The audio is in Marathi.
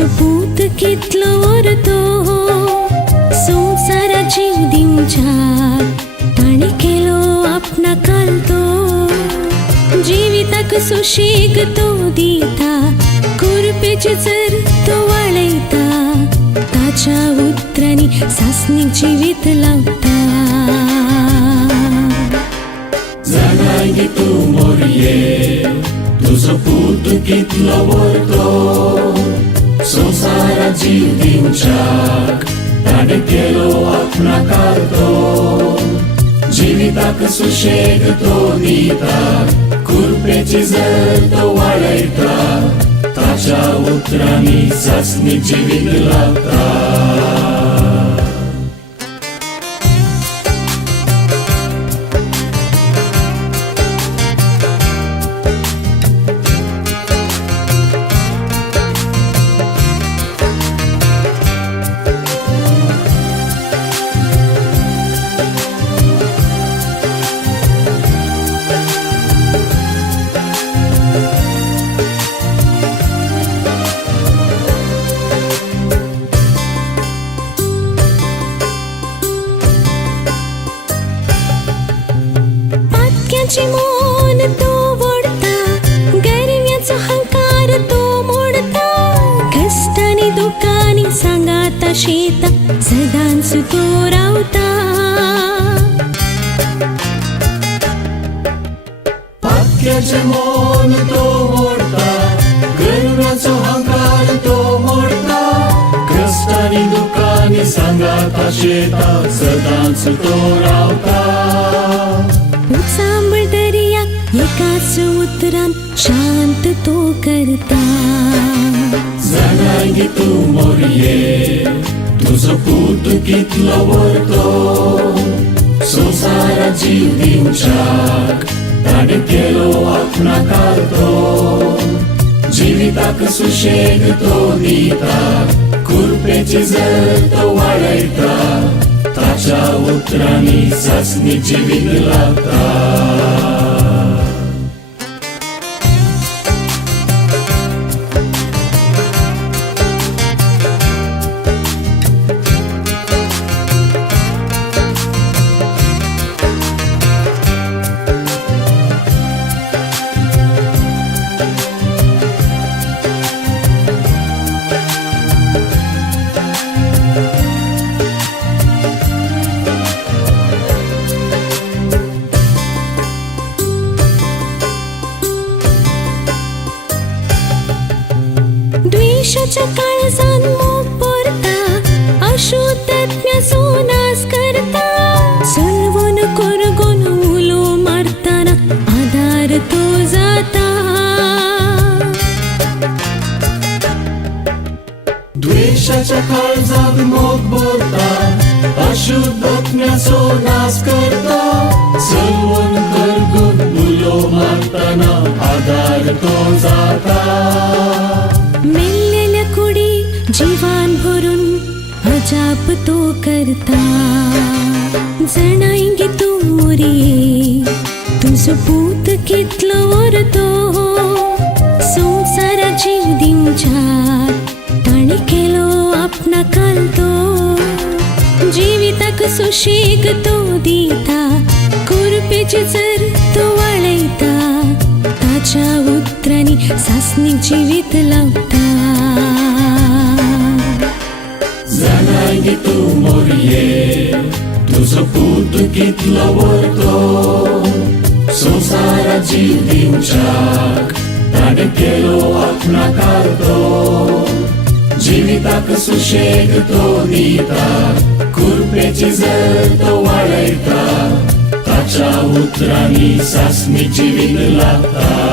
तुझो पूत कितलो वरतो संसारा जीव दिवच्याक ताणे केलो आपणा कालतो जिविताक सुशेग तो दिता कुरपेची जर तो वाळयता ताच्या उतरांनी सासणीक जिवीत लावता जाणांगी तू मोरये तुझो पूत कितलो वरतो संसारा जीव दिवच्याक ताणे केलो आपणा कालतो जिविताक सुशेग तो दिता कुरपेची जर तो वाळयता ताच्या उतरांनी सासणीक जिवीत लावता मोन तो वोडता गर्व्याचो हंकार तो मोडता कष्टांनी दुखांनी सांगाता शेता सदांच तो रावता पाक्याचे मोन तो वोडता गर्व्याचो हंकार तो मोडता कष्टांनी दुखांनी सांगाता शेता सदांच तो रावता सांबळ दर्या एकाच उतरान शांत तो करता जाणांगी तू मोरये तुझो पूत कितलो वरतो संसारा जीव दिवच्याक ताणे केलो आपणा कालतो जिविताक सुशेग तो दिता कुरपेची जर तो वाळयता ताच्या उतरांनी सासणीक जिवीत लावता द्वेषाच्या काळजान मोग भरता अशुद्धात्म्याचो नाश करता सलवून करगून उलो मारताना आधार तो जाता द्वेषाच्या काळजान मोग भरता अशुद्धात्म्याचो नाश करता सलवून करगून उलो मारताना आधार तो जाता मेल्लेल्या कुडी जीवान भरून अजाप तो करता जाणांगी तू मोरये तुझो पूत कितलो वरतो संसारा जीव दिवच्याक ताणे केलो आपणा कालतो जिविताक सुशेग तो दिता कुरपेची जर तो वाळयता ताच्या उतरांनी सासणीक जिवीत लावता जाणांगी तू मोरये तुझो पूत कितलो वरतो संसारा जीव दिवच्याक ताणे केलो आपणा कालतो जिविताक सुशेग तो दिता कुरपेची जर तो वाळयता ताच्या उतरांनी सासणीक जिवीत लावता